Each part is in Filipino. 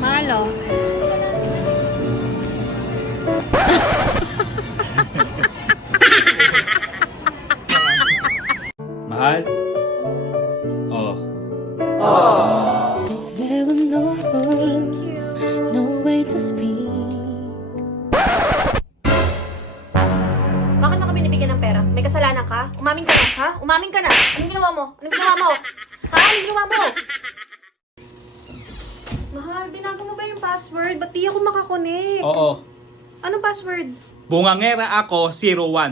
Halo. Mahal? Oh. There were no words, no way to speak. Bakit na kami binibigyan ng pera? May kasalanan ka? Umamin ka na, ha? Umamin ka na! Anong ginawa mo? Anong ginawa mo? Ha? Anong ginawa mo? Mahal, binago mo ba yung password? Ba't di ako makakonect? Oo. Anong password? Bungangera ako, 01.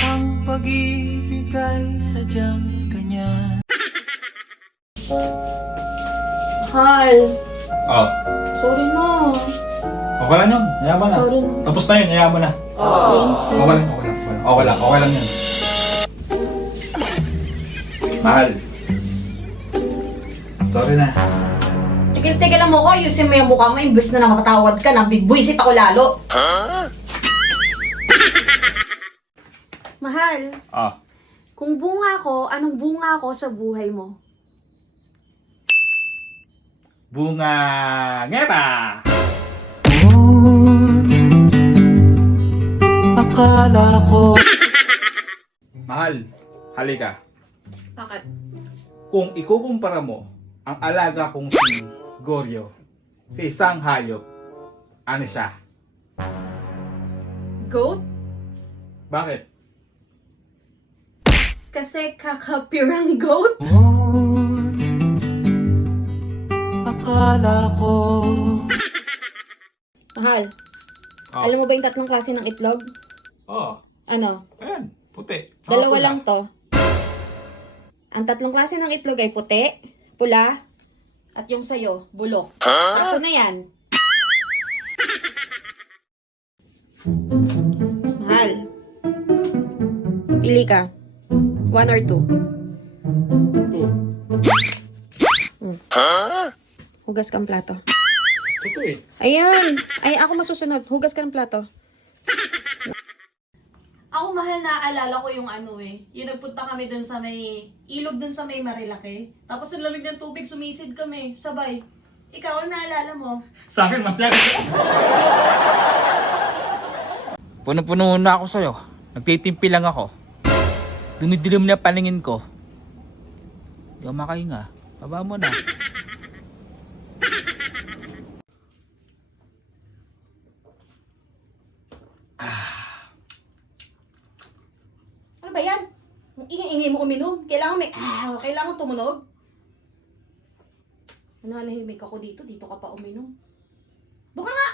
Ang pag-ibig ay sadyang ganyan. Mahal, Oh. sorry na. Okay lang yun. Hayaan mo na. Sorry. Tapos na yun. Hayaan mo na. Okay lang. Okay lang yun. Mahal. Sorry na. Tigil-tigil mo ko, ayusin mo yung mukha mo, imbes na nakapatawad ka na, bibwisit ako lalo. Mahal, Oh. kung bunga ko, anong bunga ko sa buhay mo? Bungangera. Akala ko Mahal. Halika. Bakit? Kung ikukumpara mo ang alaga kong si Goryo sa isang hayop, ano siya? Goat? Bakit? Kasi kakapirang goat? akala ko Mahal, Oh. alam mo ba yung tatlong klase ng itlog? Oh. Ano? Ayan. Puti. Dalawa Pula. lang to. Ang tatlong klase ng itlog ay puti, pula, at yung sayo, bulok. Ako na yan. Mahal. Pili ka. 1 or 2. Ito. Hugas kang plato. Ito eh. Ayan. Ay, ako masusunod. Hugas ka ng plato. Ako, mahal, naaalala ko yung ano eh. Yung nagpunta kami dun sa may ilog dun sa may Marilake. Tapos ang lamig ng tubig, sumisid kami. Sabay. Ikaw, ano naalala mo? Sa akin, masaya. Puno-puno na ako sa'yo. Nagtitimpi lang ako. Dumidilim na paningin ko. Di ako makahinga. Baba mo na. Ano ba yan? Ang ingay-ingay mo uminom. Kailangan tumunog. Nanahimik ako dito. Dito ka pa uminom. Buka nga!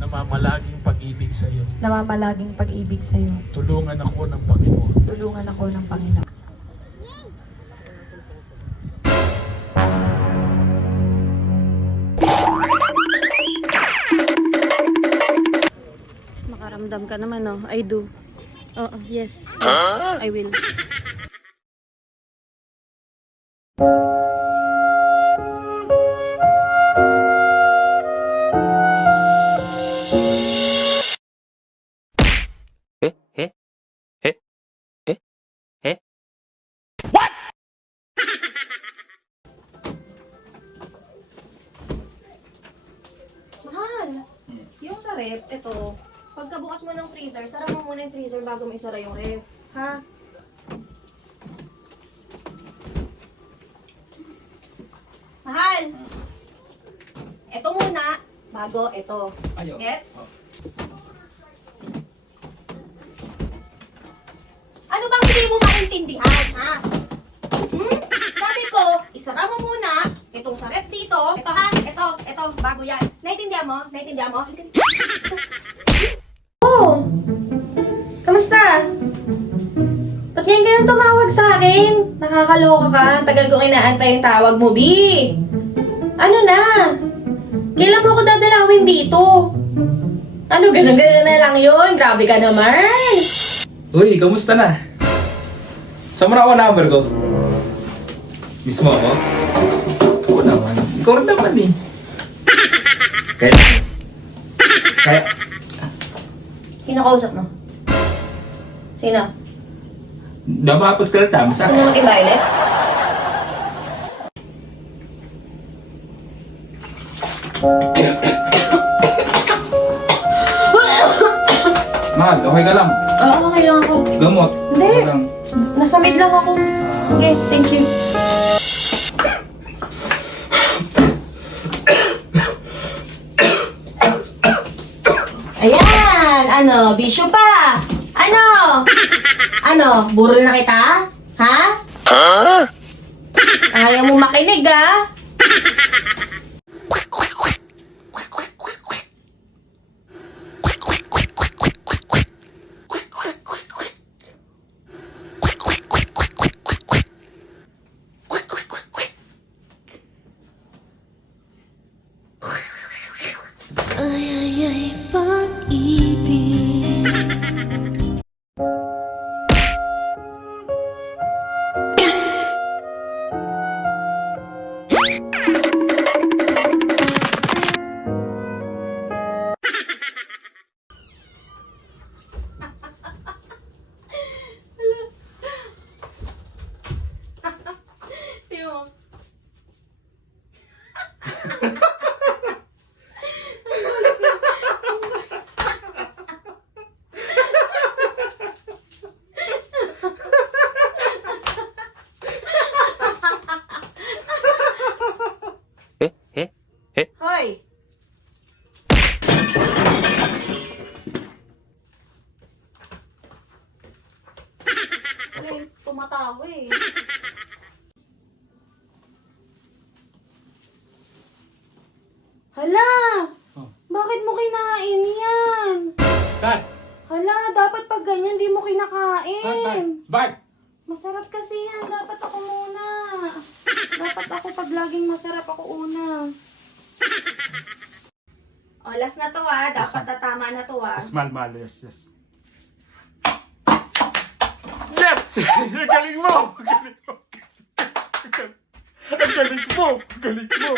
namamalaging pag-ibig sa'yo. Namamalaging pag-ibig sa'yo. Tulungan ako ng Panginoon. Tulungan ako ng Panginoon. Makaramdam ka naman, no? I do. Oo, yes. I will. Mahal, yung sa ref, ito, pagkabukas mo ng freezer, sara mo muna yung freezer bago mo isara yung ref. Ha? Mahal! Ito muna, bago ito. Ayo. Gets? Ano bang hindi mo maintindihan, ha? Sabi ko, isara mo muna itong sa ref dito. Ito ha, ito, bago yan. Naintindihan mo? Naintindihan mo? Oh! Kamusta? Ba't ngayon ka nang tumawag sa akin? Nakakaloka ka. Tagal ko inaantay yung tawag mo, B. Ano na? Kailan mo ako dadalawin dito? Ano, ganun na lang yun? Grabe ka naman. Uy, kamusta na? Saan mo na ako number ko? Mismo ako? Oo naman. Ikaw rin naman eh. Kaya... Sino kausap mo? Sino? Dapat salita mo sa Gusto mo maging violet? Mahal, okay ka lang. Oo, okay lang ako. Gamot. Hindi. Okay lang. Nasa mid lang ako. Okay, thank you. Ayan! Ano? Bisyo pa! Ano? Ano? Burol na kita? Ha? Ayaw mo makinig, ha? Ay, ay, ay, pag-ibig. Yung... Hoy! Ano yung tumatawa eh? Hala! Bakit mo kinain yan? Kat! Hala, dapat pag ganyan di mo kinakain. Bart! Masarap kasi yan. Dapat ako muna. Dapat ako pag laging masarap ako una. O, last na to dapat tatama na to Mahal, yes. Yes! Ang galing mo! Ang galing mo! Ang galing mo! Ang galing mo!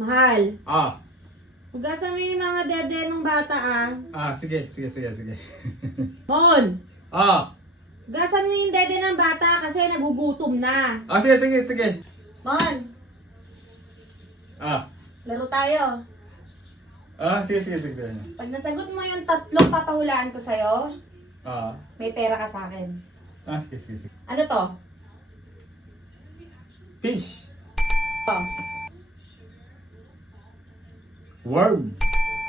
Mahal, Ah, hugasan mo yung mga dede ng bata sige. Mon! Ah, Hugasan mo yung dede ng bata kasi nagugutom na. sige. Mon! Ah, Laro tayo. sige. Pag nasagot mo yung tatlong papahulaan ko sa'yo, Ah, may pera ka sa akin. sige. Ano to? Fish. To. Worm.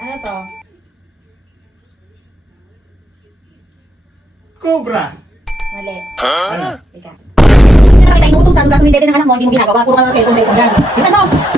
Ano to? Cobra. Mali. Ano? Ika. Hindi na kita inuutosan, hugasan mo yung dede ng anak mo, hindi mo ginagawa. Puro ka ng cellphone dyan. Bilisan mo!